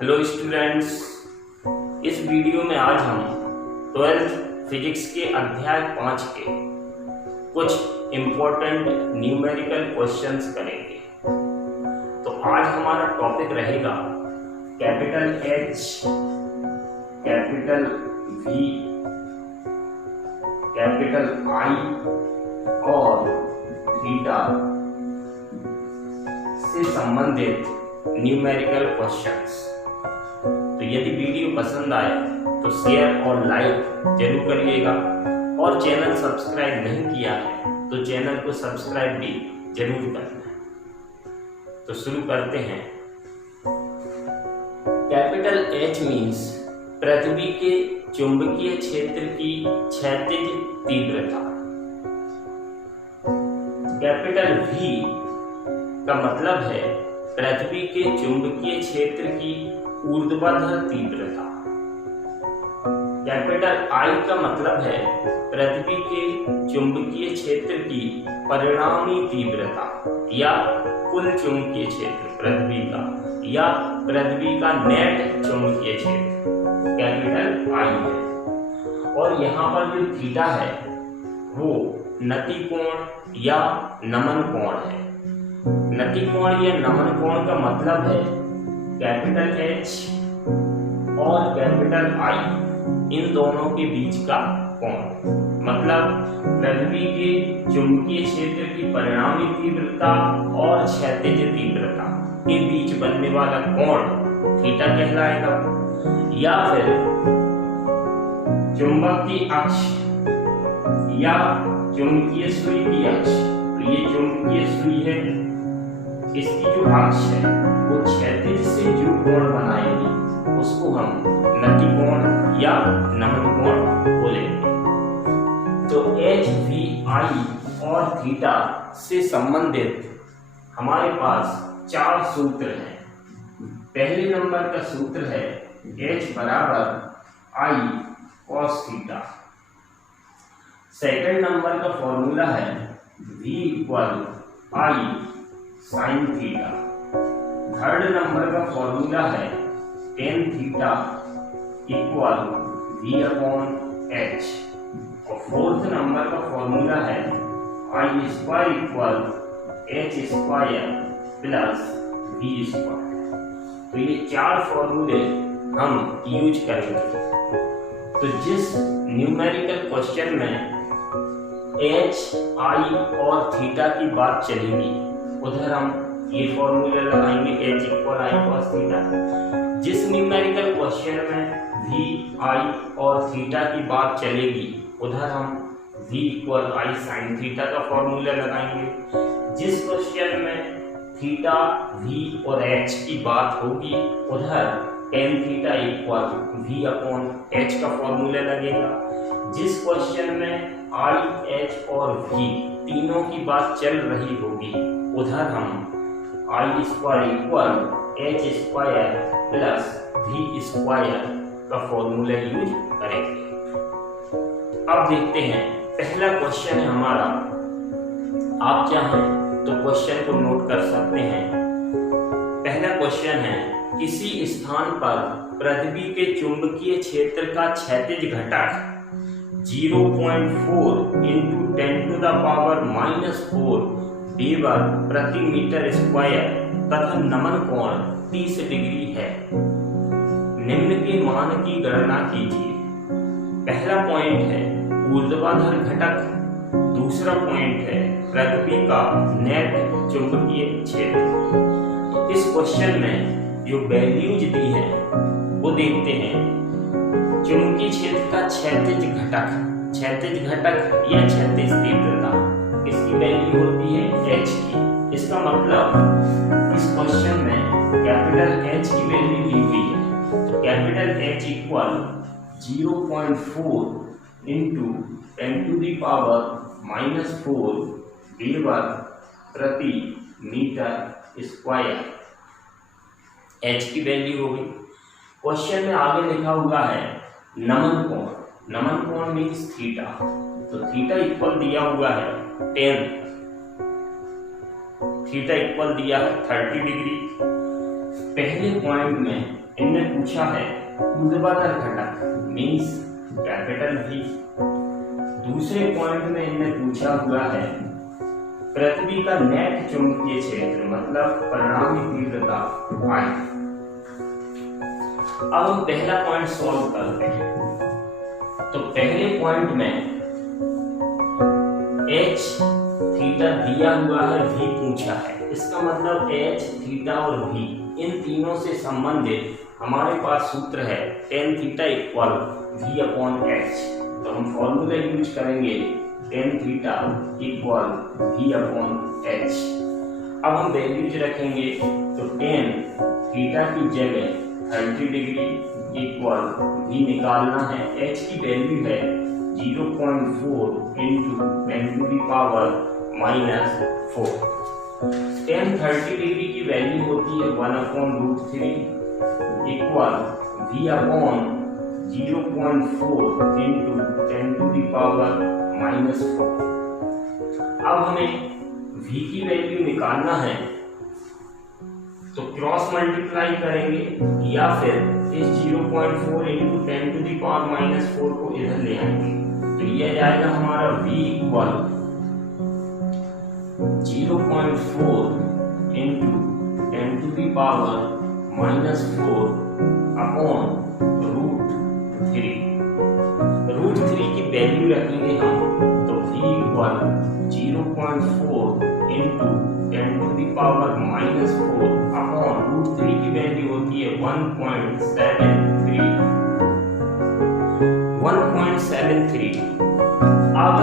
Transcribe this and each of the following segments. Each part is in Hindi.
हेलो स्टूडेंट्स, इस वीडियो में आज हम 12th फिजिक्स के अध्याय 5 के कुछ इम्पोर्टेंट न्यूमेरिकल क्वेश्चंस करेंगे। तो आज हमारा टॉपिक रहेगा capital H, capital V, capital I और थीटा से संबंधित न्यूमेरिकल क्वेश्चंस। तो यदि वीडियो पसंद आए तो शेयर और लाइक जरूर करिएगा और चैनल सब्सक्राइब नहीं किया है तो चैनल को सब्सक्राइब भी जरूर करना है। तो शुरू करते हैं। कैपिटल H मीन्स पृथ्वी के चुंबकीय क्षेत्र की क्षैतिज तीव्रता। कैपिटल V का मतलब है पृथ्वी के चुंबकीय क्षेत्र की ऊर्ध्वाधर तीव्रता। कैपिटल I का मतलब है पृथ्वी के चुंबकीय क्षेत्र की परिणामी तीव्रता या कुल चुंबकीय क्षेत्र पृथ्वी का या पृथ्वी का नेट चुंबकीय क्षेत्र कैपिटल I है। और यहाँ पर जो थीटा है वो नति कोण या नमन कोण है। नति कोण या नमन कोण का मतलब है कैपिटल H और कैपिटल I इन दोनों के बीच का कोण। मतलब पृथ्वी के चुंबकीय क्षेत्र की परिणामी तीव्रता और क्षैतिज तीव्रता के बीच बनने वाला कोण थीटा कहलाएगा। या फिर चुंबक की अक्ष या चुंबकीय सुई की अक्ष, तो ये चुंबकीय सुई है, इसकी जो अक्ष है वो क्षैतिज से जो कोण बनाएगी उसको हम नति कोण या नमन कोण बोलेंगे। तो H, V, I और थीटा से संबंधित हमारे पास 4 सूत्र हैं। पहले नंबर का सूत्र है H बराबर I cos theta. Second number का फॉर्मूला है V equal I sine theta. Third number का फॉर्मूला है tan theta equal V upon H। और फोर्थ नंबर का फॉर्मूला है I square equal H square plus V square. तो ये 4 फॉर्मूले हम यूज करेंगे। तो जिस न्यूमेरिकल क्वेश्चन में H, I और थीटा की बात चलेगी उधर हम ये फॉर्मूला लगाएंगे H equal I cos theta. जिस न्यूमेरिकल क्वेश्चन में V, I और थीटा की बात चलेगी उधर हम V equal I sin theta का फॉर्मूला लगाएंगे। जिस क्वेश्चन में थीटा, V और H की बात होगी उधर tan theta equal V upon H का फॉर्मूला लगेगा। जिस क्वेश्चन में I, H और V तीनों की बात चल रही होगी उधर हम I square equal H square plus V square का फॉर्मूला यूज करेंगे। अब देखते हैं, पहला क्वेश्चन है हमारा। आप चाहें तो क्वेश्चन को नोट कर सकते हैं। पहला क्वेश्चन है, किसी स्थान पर पृथ्वी के चुंबकीय क्षेत्र का क्षैतिज घटक 0.4 × 10⁻⁴ वेबर प्रति मीटर स्क्वायर तथा नमन कोण 30 डिग्री है। निम्न के मान की गणना कीजिए। पहला पॉइंट है ऊर्ध्वाधर घटक, दूसरा पॉइंट है पृथ्वी का नेट चुंबकीय क्षेत्र। इस क्वेश्चन में जो वैल्यूज दी है वो देखते हैं। चुंबकीय क्षेत्र का क्षैतिज घटक या क्षैतिज तीव्रता, इसकी वैल्यू होती है H की। इसका मतलब इस क्वेश्चन में कैपिटल H की वैल्यू दी हुई है। तो कैपिटल H इक्वल 0.4 × 10⁻⁴ वेबर प्रति मीटर स्क्वायर H की वैल्यू होगी। क्वेश्चन में आगे लिखा हुआ है नमन कोण। नमन कोण मीन्स थीटा। तो थीटा इक्वल दिया हुआ है 10, थीटा इक्वल दिया है 30 डिग्री। पहले पॉइंट में इनने पूछा है ऊर्ध्वाधर घटक मीन्स कैपिटल V। दूसरे पॉइंट में इनने पूछा हुआ है पृथ्वी का नेट चुंबकीय क्षेत्र मतलब परिणामी तीव्रता I। अब हम पहला पॉइंट सॉल्व करते हैं। तो पहले पॉइंट में h थीटा दिया हुआ है, v पूछा है, इसका मतलब h थीटा और v इन तीनों से संबंधित हमारे पास सूत्र है tan theta equal v upon h। तो हम फॉर्मूला यूज करेंगे tan theta equal v upon h। अब हम वैल्यूज रखेंगे तो tan थीटा की जगह 30 डिग्री इक्वल v निकालना है, h की वैल्यू है 0.4 into 10 to the power -4। tan 30 degree की वैल्यू होती है 1/√3 equal v upon 0.4 into 10 to the power -4। अब हमें v की वैल्यू निकालना है तो क्रॉस मल्टीप्लाई करेंगे या फिर इस 0.4 इंटू 10 टू दी पावर -4 को इधर ले आएंगे। तो ये जाएगा हमारा v equal 0.4 into 10 to the power -4 upon √3 की वैल्यू रखेंगे हम तो v equal 0.4 into 10 to the power -4 upon √3 की वैल्यू होती है 1.73। अब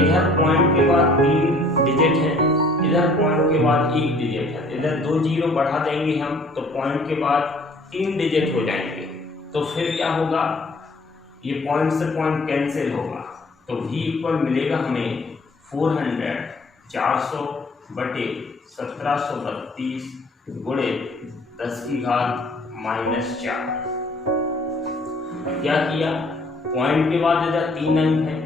इधर पॉइंट के बाद 3 डिजिट है, इधर पॉइंट के बाद 1 डिजिट है, इधर 2 जीरो बढ़ा देंगे हम तो पॉइंट के बाद 3 डिजिट हो जाएंगे। तो फिर क्या होगा, ये पॉइंट से पॉइंट कैंसिल होगा तो v इक्वल मिलेगा हमें 400 बटे 1732 गुणे 10 की घात -4। क्या किया, पॉइंट के बाद इधर 3 अंक है,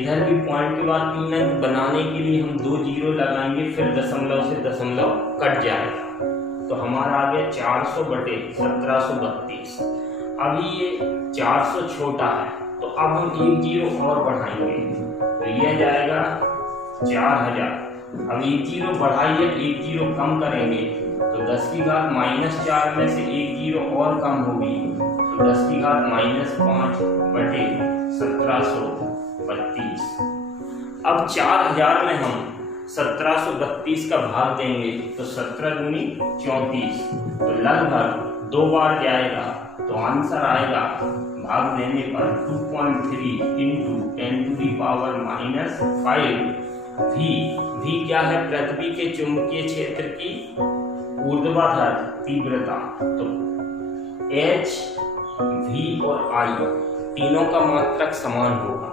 इधर भी पॉइंट के बाद 3 अंक बनाने के लिए हम 2 जीरो लगाएंगे, फिर दशमलव से दशमलव कट जाएगा तो हमारा आ गया 400 बटे 1732। अभी ये 400 छोटा है तो अब हम 1 जीरो और बढ़ाएंगे तो ये जाएगा 4000। अब 1 जीरो बढ़ाइए 1 जीरो कम करेंगे तो 10 की घात -4 में से 1 जीरो और कम होगी तो 10 की घात -5 बटे 1732। अब 4000 में हम 1732 का भाग देंगे तो 17 दूनी 34 तो लगभग 2 बार जाएगा तो आंसर आएगा भाग देने पर 2.3 into 10 to the power -5। v क्या है, पृथ्वी के चुंबकीय क्षेत्र की ऊर्ध्वाधर तीव्रता। तो h, v और I तीनों का मात्रक समान होगा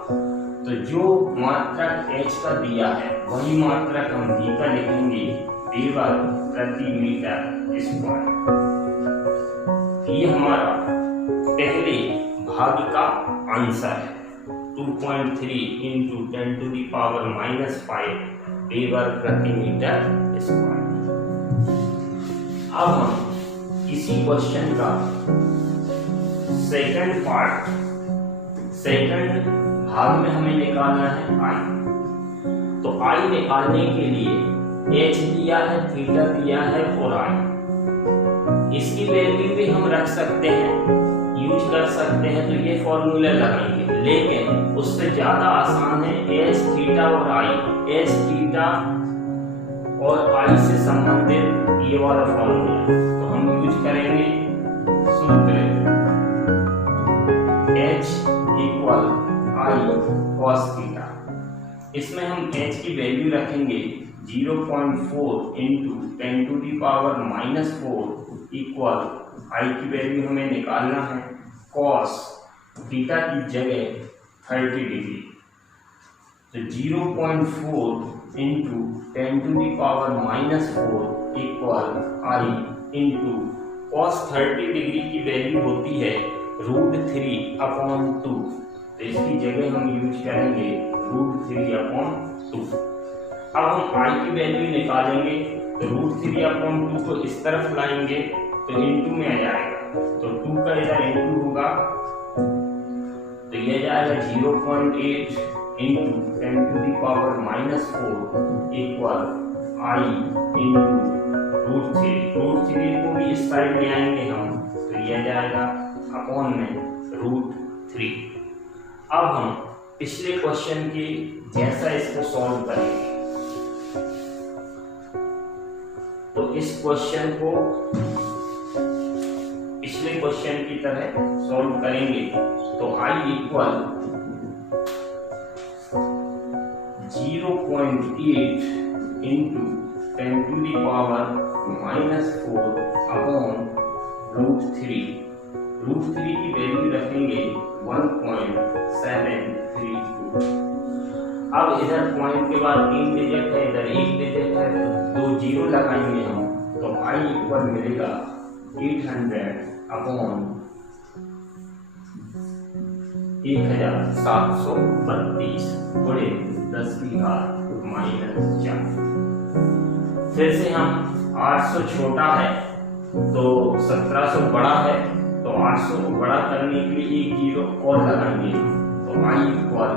तो जो मात्रक h का दिया है वही मात्रक हम v का लिखेंगे वेबर प्रति मीटर स्क्वायर। ये हमारा पहले भाग का आंसर है 2.3 into 10 to the power -5 weber प्रति मीटर स्क्वायर। अब हम इसी क्वेश्चन का सेकंड भाग में हमें निकालना है I। तो I निकालने के लिए h दिया है, थीटा दिया है और I, इसकी वैल्यू भी हम रख सकते हैं, यूज कर सकते हैं तो ये फॉर्मूला लगाएंगे, लेकिन उससे ज्यादा आसान है h थीटा और I। h थीटा और I से संबंधित ये वाला फॉर्मूला तो हम यूज करेंगे सूत्र h equal I cos theta. इसमें हम h की वैल्यू रखेंगे 0.4 into 10 to the power -4 equal I की वैल्यू हमें निकालना है cos थीटा की जगह 30 डिग्री तो 0.4 into 10 to the power -4 equal I into cos 30 degree की वैल्यू होती है √3/2 तो इसकी जगह हम यूज करेंगे √3/2। अब हम I की वैल्यू निकालेंगे तो √3/2 को इस तरफ लाएंगे तो इंटू में आ जाएगा, तो 2 का इधर इंटू होगा तो ये जाएगा 0.8 इंटू 10⁻⁻4 इक्वल I इंटू √3 को भी इस साइड ले आएंगे हम, तो ये जाएगा अपॉन में √3। अब हम पिछले क्वेश्चन के जैसा इसको सॉल्व करेंगे। तो इस क्वेश्चन को पिछले क्वेश्चन की तरह सॉल्व करेंगे, तो I इक्वल 0.8 इंटू 10⁻⁻4 अपॉन √3 की वैल्यू रखेंगे 1.732। अब इधर पॉइंट के बाद 3 डिजिट है, इधर 1 डिजिट है, तो 2 जीरो लगाएंगे हम, तो I इक्वल मिलेगा 800 अपॉन 1732 गुणे 10⁻⁻4। फिर से हम 800 छोटा है तो 1700 बड़ा है, तो 800 को बड़ा करने के लिए 1 जीरो और लगाएंगे, तो I इक्वल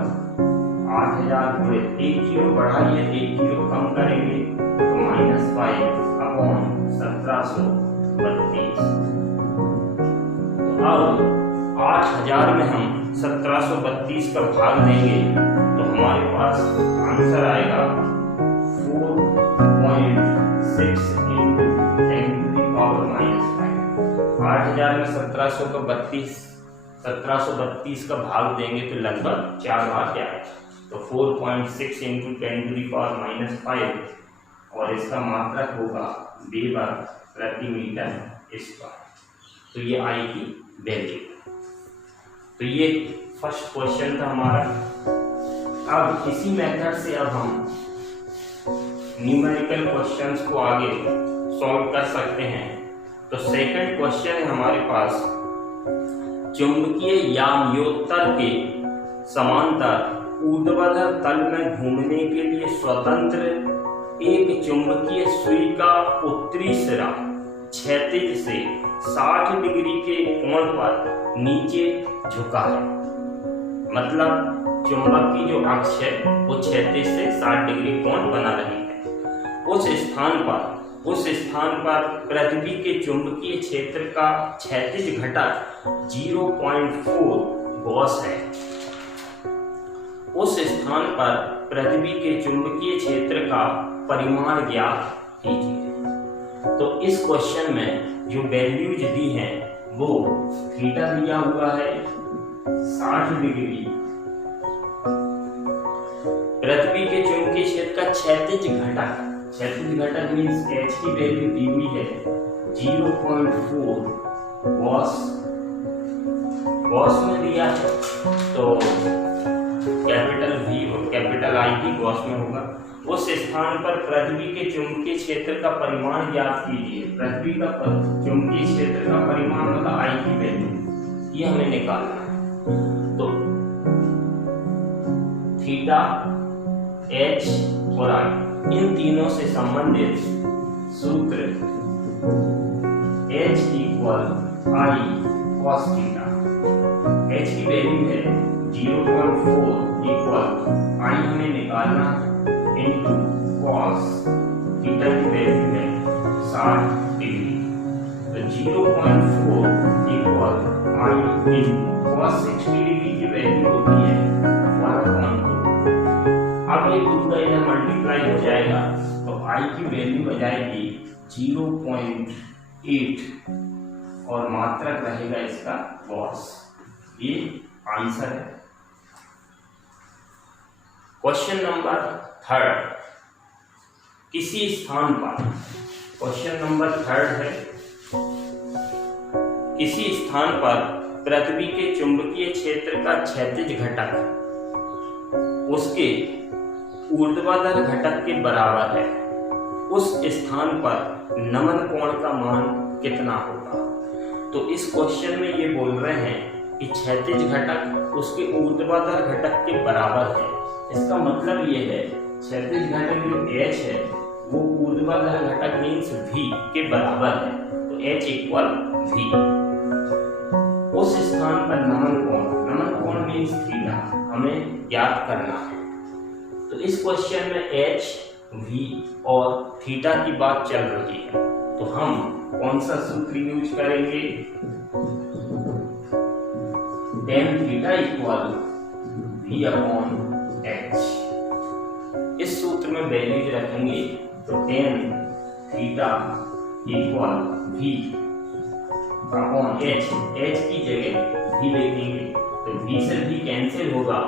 8000 गुणे 1 जीरो बढ़ाइए 1 जीरो कम करेंगे तो -5 अपॉन 1732। तो अब 8000 में हम 1732 का भाग देंगे तो हमारे पास आंसर आएगा 4.6 इंटू 10⁻⁻5। 8000 में 1732 का भाग देंगे तो लगभग 4 बार क्या है, तो 4.6 इंटू 10⁻⁻5 और इसका मात्रक होगा वेबर प्रति मीटर स्क्वायर। तो ये आई की वैल्यू। तो ये फर्स्ट क्वेश्चन था हमारा। अब इसी मेथड से अब हम न्यूमेरिकल क्वेश्चंस को आगे सॉल्व कर सकते हैं। तो सेकंड क्वेश्चन है हमारे पास, चुंबकीय याम्योत्तर के समांतर ऊर्ध्वाधर तल में घूमने के लिए स्वतंत्र एक चुंबकीय सुई का उत्तरी सिरा क्षैतिज से 60 डिग्री के कोण पर नीचे झुका है। मतलब चुंबक की जो अक्ष है वो क्षैतिज से 60 डिग्री कोण बना रही है। उस स्थान पर पृथ्वी के चुंबकीय क्षेत्र का क्षैतिज घटक 0.4 गॉस है। उस स्थान पर पृथ्वी के चुंबकीय क्षेत्र का परिमाण ज्ञात कीजिए। तो इस क्वेश्चन में जो वैल्यूज दी हैं वो थीटा दिया हुआ है 60 डिग्री, पृथ्वी के चुंबकीय क्षेत्र का क्षैतिज घटक मींस h की वैल्यू दी हुई है 0.4 गॉस में दिया है, तो कैपिटल V और कैपिटल I की गॉस में होगा। उस स्थान पर पृथ्वी के चुंबकीय क्षेत्र का परिमाण ज्ञात कीजिए। पृथ्वी का चुंबकीय क्षेत्र का परिमाण मतलब I की वैल्यू, ये हमें निकालना है। तो थीटा, H और I इन तीनों से संबंधित सूत्र H equal I cos theta. H की वैल्यू है 0.4 इक्वल I हमें निकालना इंटू cos थीटा की वैल्यू है 60 डिग्री, तो 0.4 equal I into cos 60 degree की वैल्यू होती है 1/2। अब ये 2 का इधर मल्टीप्लाई हो जाएगा तो I की वैल्यू आ जाएगी 0.8 और मात्रक रहेगा इसका cos। ये आंसर है। क्वेश्चन नंबर 3, किसी स्थान पर, क्वेश्चन नंबर 3 है, किसी स्थान पर पृथ्वी के चुंबकीय क्षेत्र का क्षैतिज घटक उसके ऊर्ध्वाधर घटक के बराबर है। उस स्थान पर नमन कोण का मान कितना होगा? तो इस क्वेश्चन में ये बोल रहे हैं कि क्षैतिज घटक उसके ऊर्ध्वाधर घटक के बराबर है। इसका मतलब ये है क्षैतिज घटक जो H है वो ऊर्ध्वाधर घटक मींस V के बराबर है। तो H इक्वल V। उस स्थान पर नमन कोण मीन्स थीटा हमें ज्ञात करना है। तो इस क्वेश्चन में H, V और थीटा की बात चल रही है, तो हम कौन सा सूत्र यूज करेंगे? tan theta equal V upon H। इस सूत्र में वैल्यूज रखेंगे तो tan theta equal V upon H की जगह V लिखेंगे, तो V से V कैंसिल होगा,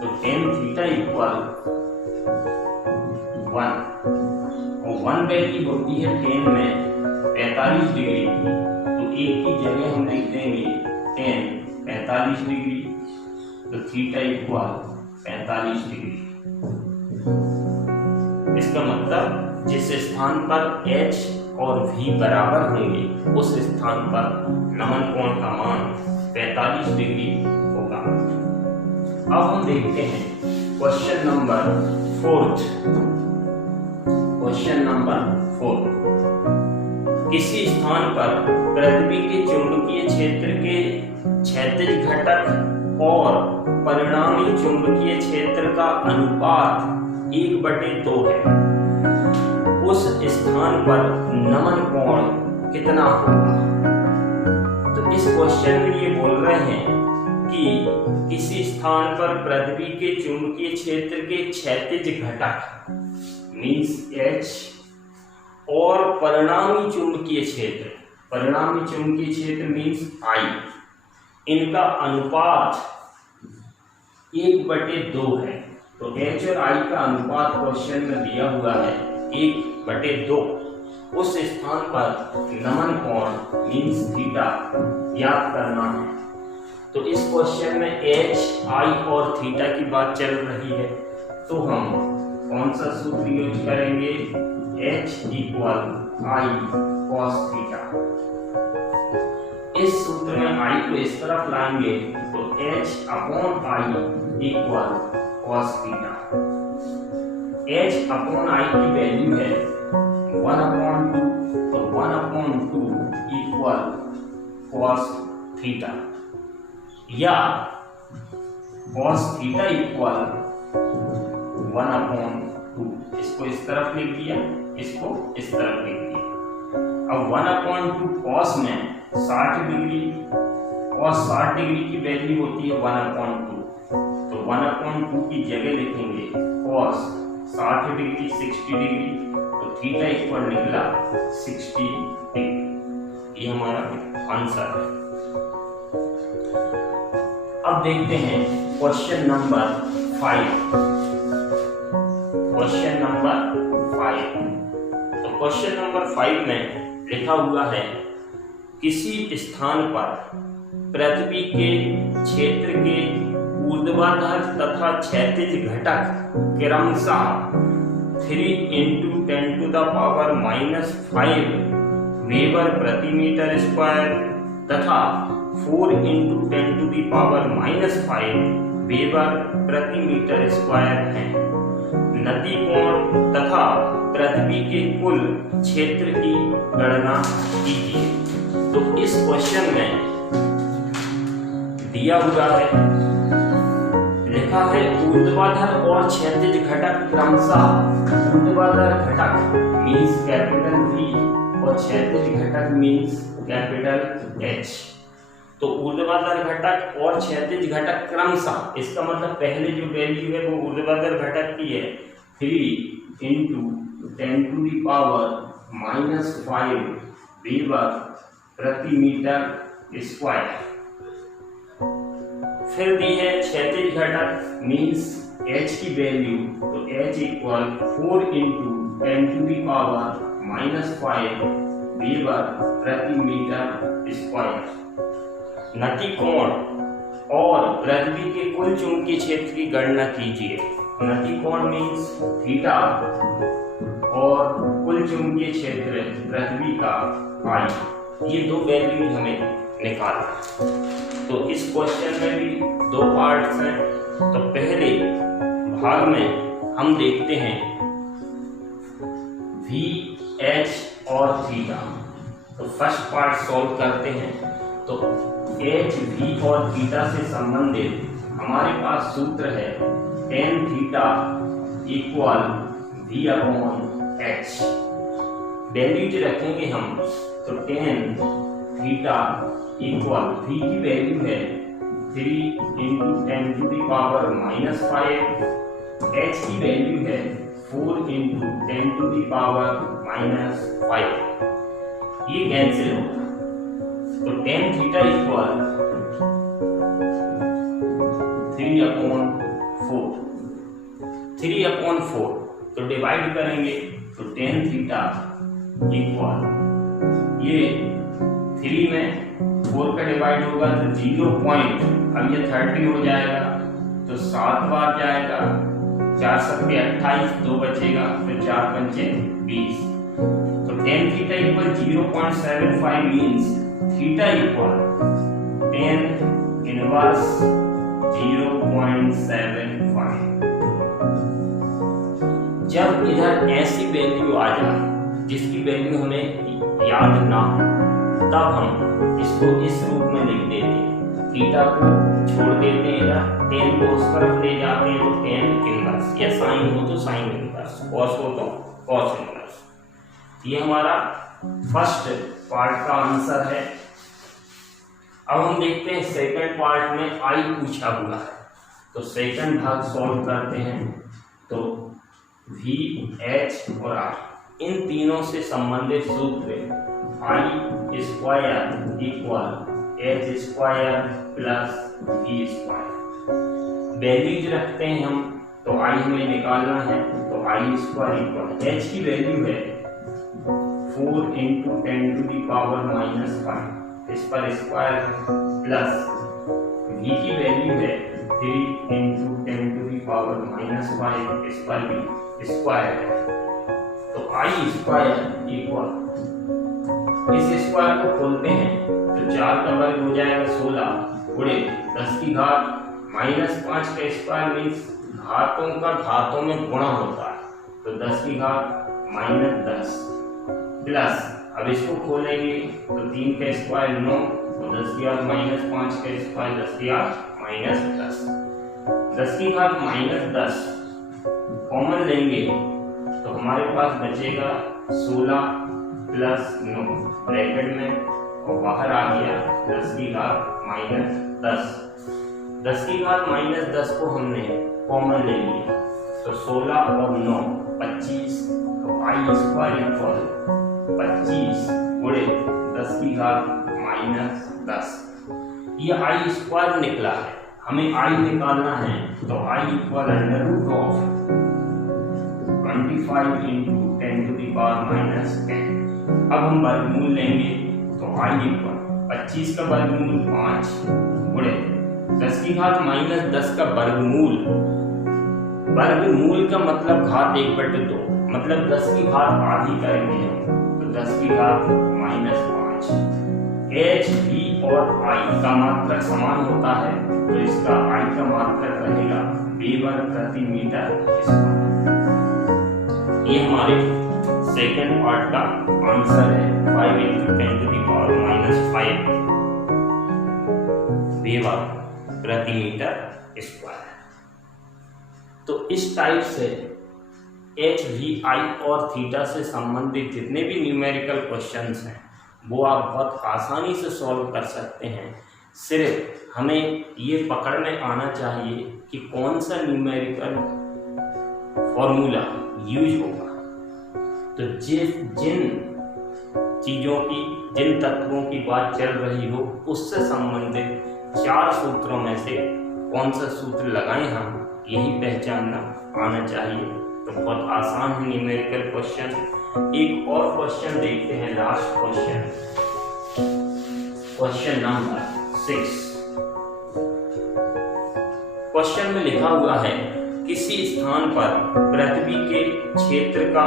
तो tan थीटा इक्वल 1, और 1 वैल्यू होती है tan में 45 डिग्री की, तो एक की जगह हम लिख देंगे tan 45 डिग्री, तो थीटा इक्वल 45 डिग्री। इसका मतलब जिस स्थान पर H और V बराबर होंगे उस स्थान पर नमन कोण का मान 45 डिग्री होगा। अब हम देखते हैं क्वेश्चन नंबर 4। क्वेश्चन नंबर 4, किसी स्थान पर पृथ्वी के चुंबकीय क्षेत्र के क्षैतिज घटक और परिणामी चुंबकीय क्षेत्र का अनुपात 1/2 है। उस स्थान पर नमन कोण कितना होगा? तो इस क्वेश्चन में ये बोल रहे हैं कि किसी स्थान पर पृथ्वी के चुंबकीय क्षेत्र के क्षैतिज घटक मीन्स H और परिणामी चुंबकीय क्षेत्र मीन्स I, इनका अनुपात 1/2 है। तो H और I का अनुपात क्वेश्चन में दिया हुआ है 1/2। उस स्थान पर नमन कोण मीन्स थीटा ज्ञात करना है। तो इस क्वेश्चन में H, I और थीटा की बात चल रही है, तो हम कौन सा सूत्र यूज करेंगे? H equal I cos theta. इस सूत्र में I को इस तरफ लाएंगे तो H upon I equal cos theta. H upon I की वैल्यू है 1/2, तो 1/2 इक्वल cos थीटा, या cos थीटा इक्वल 1/2। इसको इस तरफ लिख दिया, इसको इस तरफ लिख दिया। अब 1/2 cos में 60 डिग्री, cos 60 डिग्री की वैल्यू होती है 1/2, तो 1/2 की जगह लिखेंगे cos 60 डिग्री 60 डिग्री, तो थीटा इक्वल निकला 60 डिग्री। ये हमारा आंसर है। अब देखते हैं क्वेश्चन नंबर 5। क्वेश्चन नंबर 5, तो क्वेश्चन नंबर 5 में लिखा हुआ है किसी स्थान पर पृथ्वी के क्षेत्र के ऊर्ध्वाधर तथा क्षैतिज घटक क्रमशः 3 × 10⁻⁵ वेबर प्रति मीटर स्क्वायर तथा 4 × 10⁻⁵ वेबर प्रति मीटर स्क्वायर है। नति कोण तथा पृथ्वी के कुल क्षेत्र की गणना कीजिए। तो इस क्वेश्चन में दिया हुआ है, लिखा है ऊर्ध्वाधर और क्षैतिज घटक क्रमशः, ऊर्ध्वाधर घटक मीन्स कैपिटल V और क्षैतिज घटक मीन्स कैपिटल H। तो ऊर्ध्वाधर घटक और क्षैतिज घटक क्रमशः, इसका मतलब पहले जो वैल्यू है वो ऊर्ध्वाधर घटक की है 3 × 10⁻⁵ वेबर प्रति मीटर स्क्वायर। फिर दी है क्षैतिज घटक मीन्स H की वैल्यू, तो H इक्वल 4 × 10⁻⁵ वेबर प्रति मीटर स्क्वायर। नति कोण और पृथ्वी के कुल चुंबकीय क्षेत्र की गणना कीजिए। नति कोण मीन्स थीटा और कुल चुंबकीय क्षेत्र पृथ्वी का I, ये दो वैल्यू हमें निकालना। तो इस क्वेश्चन में भी 2 पार्ट्स हैं। तो पहले भाग में हम देखते हैं V, H और थीटा। तो फर्स्ट पार्ट सॉल्व करते हैं। तो एच वी और थीटा से संबंधित हमारे पास सूत्र है tan theta equal V upon H. Value जो रखेंगे हम, तो टेन थीटा इक्वल वी की वैल्यू है 3 इंटू 10⁻⁻⁵, एच की वैल्यू है 4 इंटू 10⁻⁻⁵। ये कैंसिल होगा, तो टेन थीटा इक्वल 3/4 तो डिवाइड करेंगे तो टेन थीटा इक्वल ये 3 में 4 का डिवाइड होगा तो 0 पॉइंट, अब ये 30 हो जाएगा तो 7 बार जाएगा, 4 7 28, 2 बचेगा तो 4 पंचे 20। तो tan theta equal 0.75 means theta equal tan inverse 0.75। जब इधर ऐसी वैल्यू आ जाए जिसकी वैल्यू हमें याद ना हो, तब हम इसको इस रूप में लिख देते हैं, थीटा को छोड़ देते हैं, टेन को उस तरफ ले जाते हैं तो टेन इनवर्स, या साइन हो तो साइन इनवर्स, कॉस हो तो कॉस इनवर्स। ये हमारा फर्स्ट पार्ट का आंसर है। अब हम देखते हैं सेकंड पार्ट में आई पूछा हुआ है, तो सेकंड भाग सॉल्व करते हैं। तो वी एच और आर इन तीनों से संबंधित सूत्र I square equal H square plus V square. Values रखते हैं हम, तो आई हमें निकालना है, तो आई स्क्वायर इक्वल एच की वैल्यू है 4 इंटू 10⁻⁻⁵, इस पर स्क्वायर प्लस वी की वैल्यू है 3 इंटू 10⁻⁵, इस पर भी स्क्वायर है। तो आई स्क्वायर इक्वल, इस स्क्वायर को खोलते हैं तो 4 का वर्ग हो जाएगा 16 गुणे 10 की घात -5 का स्क्वायर मीन्स घातों का घातों में गुणा होता है, तो 10 की घात -10 प्लस, अब इसको खोलेंगे तो 3 का स्क्वायर 9, तो 10 की घात -5 का स्क्वायर 10 की घात -10, 10 की घात -10 कॉमन लेंगे तो हमारे पास बचेगा 16 प्लस 9 ब्रैकेट में, और बाहर आ गया 10 की घात -10। 10 की घात -10 को हमने कॉमन ले लिया, तो 16 और 9 25, तो आई स्क्वायर इक्वल 25 गुणे 10 की घात -10। ये आई स्क्वायर निकला है, हमें आई निकालना है, तो आई इक्वल √25 इंटू 10⁻⁻10। अब हम वर्गमूल लेंगे, तो आई इक्वल 25 का वर्गमूल 5 गुणे 10 की घात -10 का वर्गमूल, वर्गमूल का मतलब घात 1/2, मतलब 10 की घात आधी करेंगे हम, तो 10 की घात -5। एच वी और आई का मात्रक समान होता है, तो इसका आई का मात्रक रहेगा मीटर प्रति मीटर स्क्वायर। ये हमारे सेकंड पार्ट का आंसर है, 5 इंटू 10⁻⁻5 मीटर प्रति मीटर स्क्वायर। तो इस टाइप से एच वी आई और थीटा से संबंधित जितने भी न्यूमेरिकल क्वेश्चंस हैं वो आप बहुत आसानी से सॉल्व कर सकते हैं। सिर्फ हमें ये पकड़ में आना चाहिए कि कौन सा न्यूमेरिकल फॉर्मूला यूज होगा। तो जिन चीज़ों की, जिन तत्वों की बात चल रही हो, उससे संबंधित 4 सूत्रों में से कौन सा सूत्र लगाएं हम, यही पहचानना आना चाहिए। तो बहुत आसान है न्यूमेरिकल क्वेश्चन। एक और क्वेश्चन देखते हैं, last question, question number 6। Question में लिखा हुआ है, किसी स्थान पर पृथ्वी के क्षेत्र का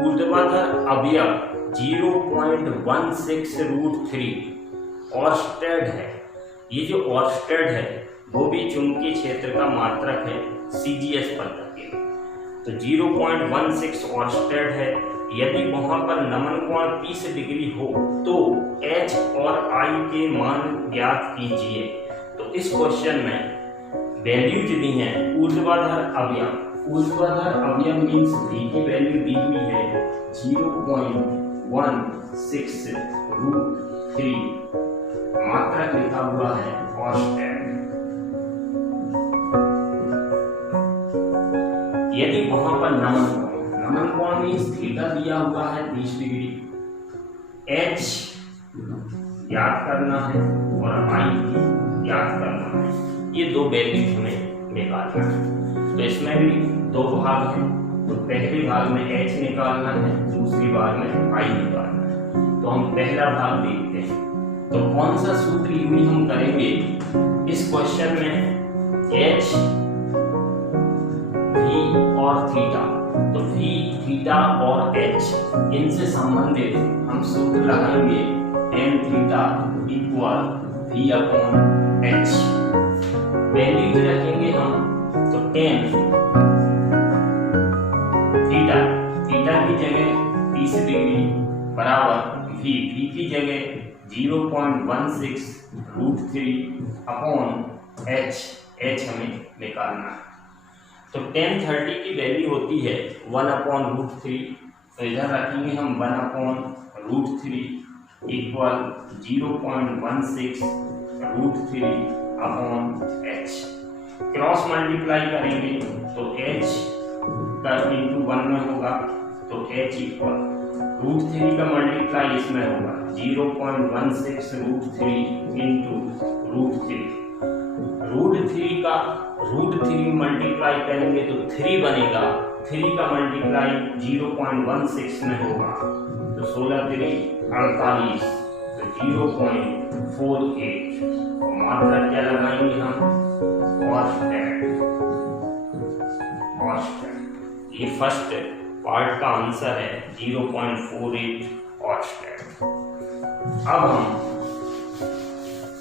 ऊर्ध्वाधर अवयव 0.16√3 ऑर्स्टेड है। ये जो ऑर्स्टेड है वो भी चुंबकीय क्षेत्र का मात्रक है CGS पद्धति में। तो 0.16 ऑर्स्टेड है, यदि वहां पर नमन कोण 30 डिग्री हो तो h और I के मान ज्ञात कीजिए। तो इस क्वेश्चन में वैल्यूज दी हैं ऊर्ध्वाधर अवयव। ऊर्ध्वाधर अवयव मीन्स v की वैल्यू दी हुई है 0.16√3, मात्रक लिखा हुआ है costat। यदि वहां पर नमन कोण मीन्स थीटा दिया हुआ है 30 डिग्री, h याद करना है और I याद करना है। ये दो वैल्यूज हमें निकालना है। तो इसमें भी दो भाग हैं। तो पहले भाग में h निकालना है, दूसरी भाग में I निकालना है। तो हम पहला भाग देखते हैं। तो कौन सा सूत्र यूज हम करेंगे इस क्वेश्चन में? h, v और थीटा। तो v, थीटा और h इनसे संबंधित हम सूत्र लगाएंगे tan theta equal v upon h। Value रखेंगे हम तो tan थीटा की जगह 30 डिग्री बराबर v की जगह 0.16√3 अपॉन h हमें निकालना है। तो tan 30 की वैल्यू होती है 1/√3। तो इधर रखेंगे हम 1/√3 equal 0.16√3 upon h। Cross multiply करेंगे तो h का इंटू 1 में होगा, तो h इक्वल √3 का मल्टीप्लाई इसमें होगा 0.16√3 इंटू √3। √3 मल्टीप्लाई करेंगे तो 3 बनेगा, 3 का मल्टीप्लाई 0.16 में होगा तो 16×3 48, तो 0.48। और मात्रा क्या लगाएंगे हम? costat। ये फर्स्ट पार्ट का आंसर है 0.48 costat। अब हम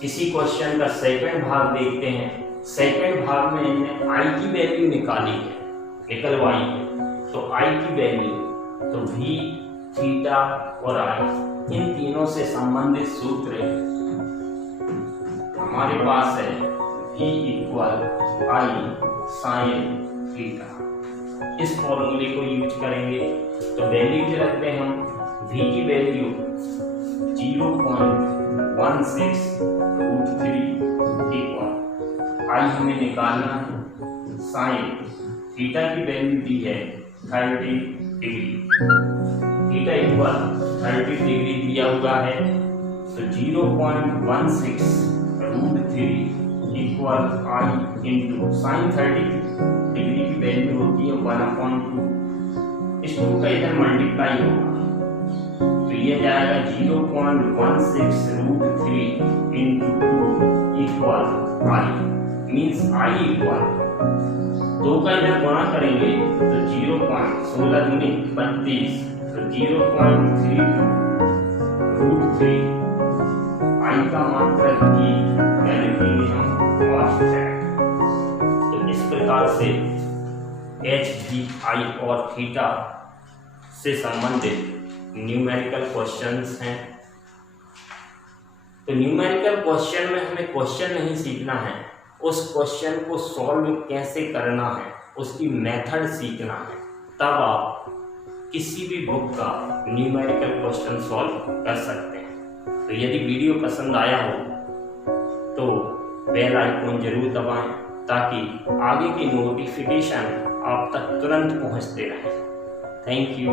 इसी क्वेश्चन का सेकंड भाग देखते हैं। सेकंड भाग में हमने I की वैल्यू निकालवाई है। तो I की वैल्यू तो v, थीटा और I इन तीनों से संबंधित सूत्र हमारे पास है v equal I sine theta. इस फॉर्मूले को यूज करेंगे। तो वैल्यू रखते हैं हम v की वैल्यू 0.16√3 इक्वल I हमें निकालना है साइन थीटा की वैल्यू दी है 30 डिग्री। थीटा इक्वल 30 डिग्री दिया हुआ है तो 0.16√3 equal I into sine 30 degree की वैल्यू होती है 1/2। इस 2 का इधर मल्टीप्लाई होगा तो ये जाएगा 0.16√3 into 2 equal I means I equal 2 का इधर गुणा करेंगे तो 0.16×32 तो 0.32√3 I का मात्रक की वैल्यू देंगे हम costat। तो इस प्रकार से h, v, I और थीटा से संबंधित न्यूमेरिकल क्वेश्चंस हैं। तो न्यूमेरिकल क्वेश्चन में हमें क्वेश्चन नहीं सीखना है, उस क्वेश्चन को सॉल्व कैसे करना है उसकी मेथड सीखना है। तब आप किसी भी बुक का न्यूमेरिकल क्वेश्चन सॉल्व कर सकते हैं। तो यदि वीडियो पसंद आया हो तो बेल आइकॉन जरूर दबाएं ताकि आगे की नोटिफिकेशन आप तक तुरंत पहुंचते रहें। Thank you.